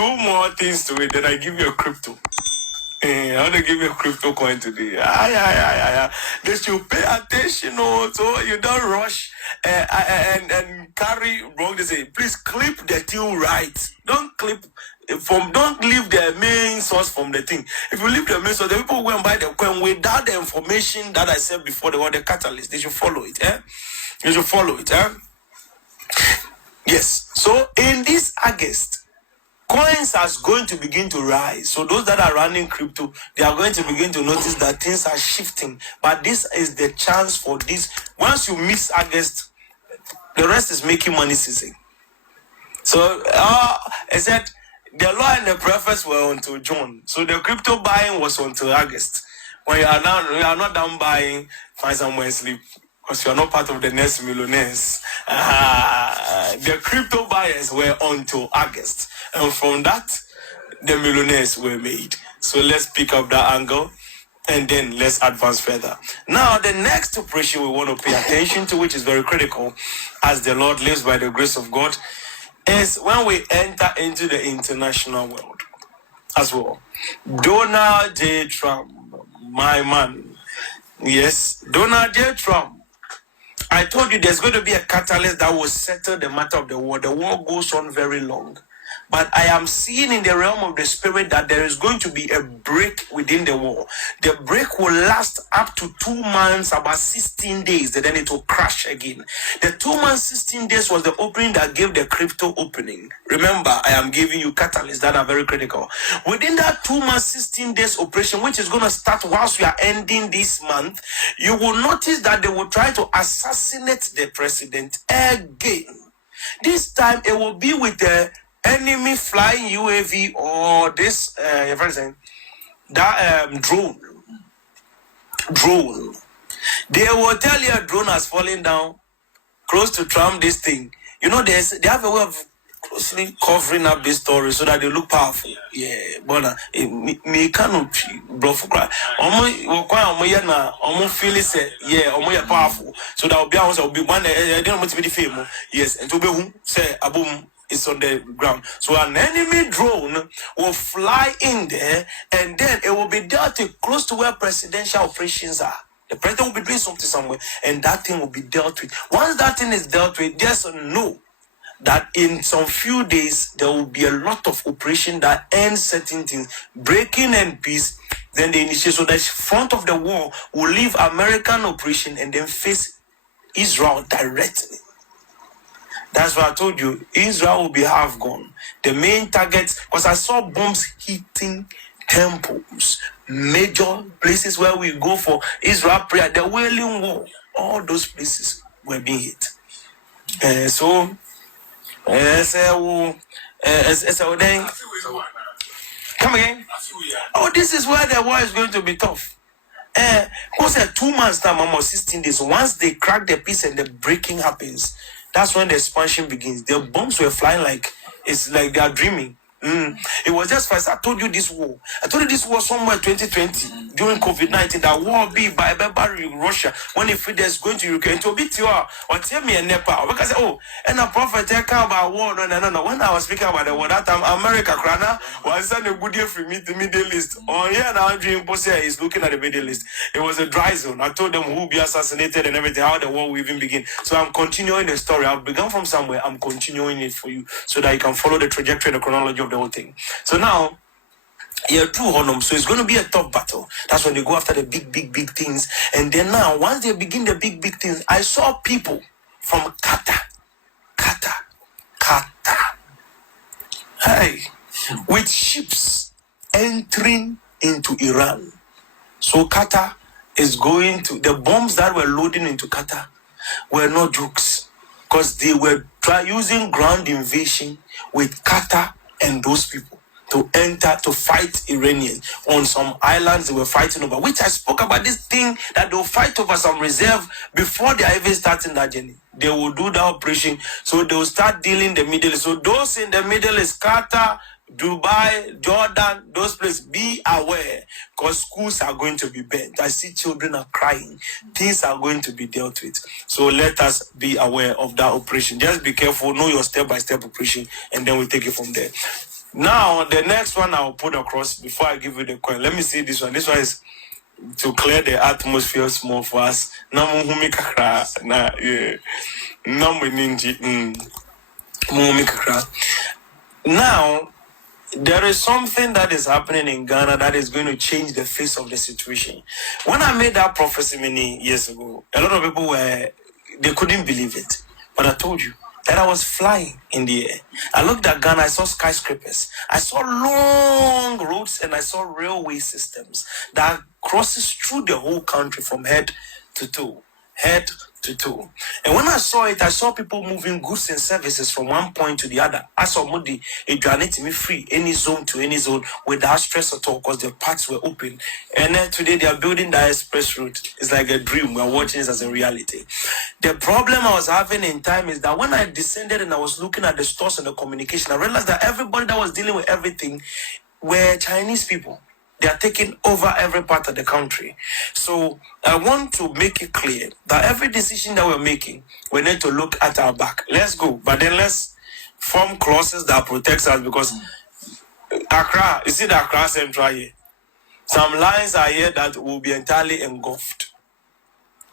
two more things to it, then I give you a crypto. I want to give you a crypto coin today. They should pay attention, so you don't rush and carry wrong. They say, please clip the thing right. Don't leave the main source from the thing. If you leave the main source, the people go and buy the coin without the information that I said before, the catalyst. They should follow it. They should follow it. Yes. So in this August, coins are going to begin to rise. So those that are running crypto, they are going to begin to notice that things are shifting. But this is the chance for this. Once you miss August, the rest is making money season. So I said the law and the prophets were until June. So the crypto buying was until August. When you are not done buying, find somewhere and sleep. Because you are not part of the next millionaires. The crypto buyers were until August. And from that, the millionaires were made. So let's pick up that angle and then let's advance further. Now, the next operation we want to pay attention to, which is very critical as the Lord lives by the grace of God, is when we enter into the international world as well. Donald J. Trump, my man. Yes, Donald J. Trump. I told you there's going to be a catalyst that will settle the matter of the war. The war goes on very long. But I am seeing in the realm of the spirit that there is going to be a break within the war. The break will last up to 2 months, about 16 days, and then it will crash again. The 2 months, 16 days was the opening that gave the crypto opening. Remember, I am giving you catalysts that are very critical. Within that 2 months, 16 days operation, which is going to start whilst we are ending this month, you will notice that they will try to assassinate the president again. This time, it will be with the enemy flying UAV or this drone. They will tell you a drone has fallen down close to Trump. This thing, they have a way of closely covering up this story so that they look powerful. Yeah, but me cannot bluff cry. Feel it say yeah, powerful. So that will be one. I don't want to be the famous. Yes, and to be who say a boom. Is on the ground. So an enemy drone will fly in there and then it will be dealt with close to where presidential operations are. The president will be doing something somewhere and that thing will be dealt with. Once that thing is dealt with, just know that in some few days there will be a lot of operation that ends certain things, breaking and peace. Then they initiate. So the front of the war will leave American operation and then face Israel directly. That's why I told you, Israel will be half gone. The main targets, because I saw bombs hitting temples, major places where we go for Israel prayer, the Wailing Wall, all those places were being hit. Come again? Oh, this is where the war is going to be tough. Because 2 months time, almost 16 days, once they crack the peace and the breaking happens, that's when the expansion begins. The bombs were flying like it's like they are dreaming. It was just first. I told you this war. I told you this war somewhere 2020 during COVID-19. That war be by Russia when if there's going to Ukraine to beat you or tell me a Nepal. Because and a prophet talk about war. No. When I was speaking about the war that time, America Krana was sending a good year for me to Middle East. Now Dream Posse is looking at the Middle East. It was a dry zone. I told them who will be assassinated and everything, how the war will even begin. So I'm continuing the story. I've begun from somewhere. I'm continuing it for you so that you can follow the trajectory and the chronology of the whole thing. So now, true honor. So it's going to be a tough battle. That's when they go after the big things. And then now, once they begin the big things, I saw people from Qatar, with ships entering into Iran. So Qatar is going to, the bombs that were loading into Qatar were not jokes, because they were using ground invasion with Qatar and those people to enter to fight Iranians on some islands they were fighting over, which I spoke about this thing that they'll fight over some reserve before they are even starting that journey. They will do the operation, so they will start dealing the Middle East. So those in the Middle East, Qatar, Dubai, Jordan, those places, be aware, because schools are going to be burnt. I see children are crying. Things are going to be dealt with. So let us be aware of that operation. Just be careful, know your step-by-step operation, and then we'll take it from there. Now, the next one I'll put across before I give you the coin. Let me see this one. This one is to clear the atmosphere small for us. Na muhumi kakra na yeah. Na mweninji muhumi kakra. Now, there is something that is happening in Ghana that is going to change the face of the situation. When I made that prophecy many years ago, a lot of people they couldn't believe it. But I told you that I was flying in the air. I looked at Ghana, I saw skyscrapers, I saw long roads, and I saw railway systems that crosses through the whole country from head to toe. Head to toe. And when I saw it, I saw people moving goods and services from one point to the other. I saw Modi, a journey to me free, any zone to any zone without stress at all because the paths were open. And then today they are building that express route. It's like a dream. We're watching this as a reality. The problem I was having in time is that when I descended and I was looking at the stores and the communication, I realized that everybody that was dealing with everything were Chinese people. They are taking over every part of the country. So I want to make it clear that every decision that we're making, we need to look at our back. Let's go. But then let's form clauses that protects us because Accra, you see the Accra Central here. Some lines are here that will be entirely engulfed.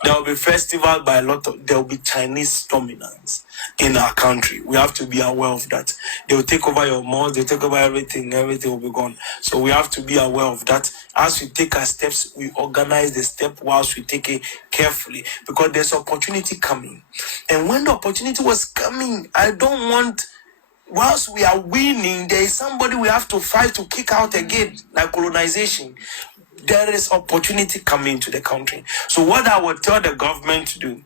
There will be festival by a lot of, there will be Chinese dominance in our country. We have to be aware of that. They will take over your malls, they take over everything will be gone. So we have to be aware of that. As we take our steps, we organize the step whilst we take it carefully because there's opportunity coming. And when the opportunity was coming, I don't want, whilst we are winning, there is somebody we have to fight to kick out again, like colonization. There is opportunity coming to the country. So what I would tell the government to do,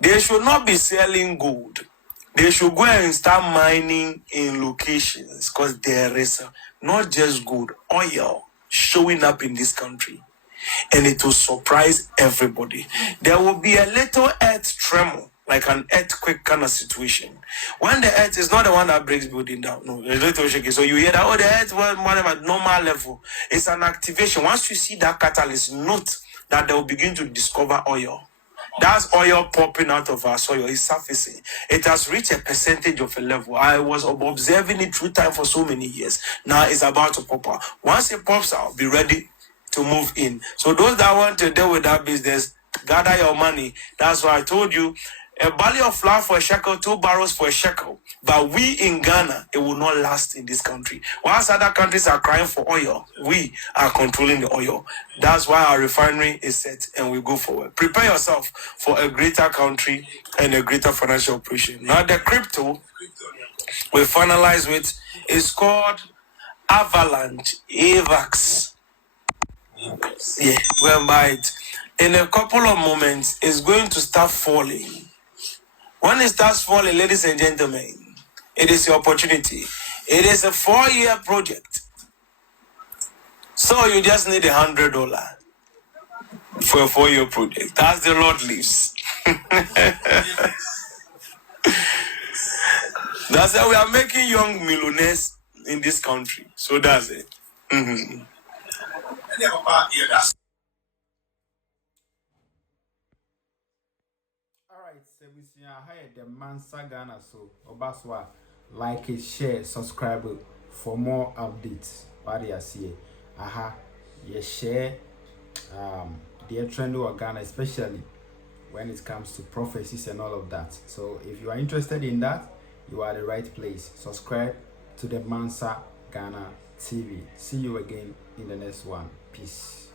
they should not be selling gold. They should go and start mining in locations because there is not just gold, oil showing up in this country. And it will surprise everybody. There will be a little earth tremor, like an earthquake kind of situation. When the earth is not the one that breaks building down, no, it's a little shaky. So you hear that, oh, the earth was at normal level. It's an activation. Once you see that catalyst, note that they will begin to discover oil. That's oil popping out of our soil. It's surfacing. It has reached a percentage of a level. I was observing it through time for so many years. Now it's about to pop out. Once it pops out, be ready to move in. So those that want to deal with that business, gather your money. That's why I told you, a barrel of flour for a shekel, 2 barrels for a shekel. But we in Ghana, it will not last in this country. Whilst other countries are crying for oil, we are controlling the oil. That's why our refinery is set and we go forward. Prepare yourself for a greater country and a greater financial operation. Now the crypto we finalize with is called Avalanche AVAX. Yeah, we'll buy it. In a couple of moments, it's going to start falling. When it starts falling, ladies and gentlemen, it is your opportunity. It is a 4-year project. So you just need $100 for a 4-year project. As the Lord lives. That's how we are making young millionaires in this country. So that's it. Mm-hmm. Alright, so we see the Mansa Ghana, so Obaswa, like it, share, subscribe for more updates. What do you see? You share the trend of Ghana, especially when it comes to prophecies and all of that. So if you are interested in that, you are the right place. Subscribe to the Mansa Ghana TV. See you again in the next one. Peace.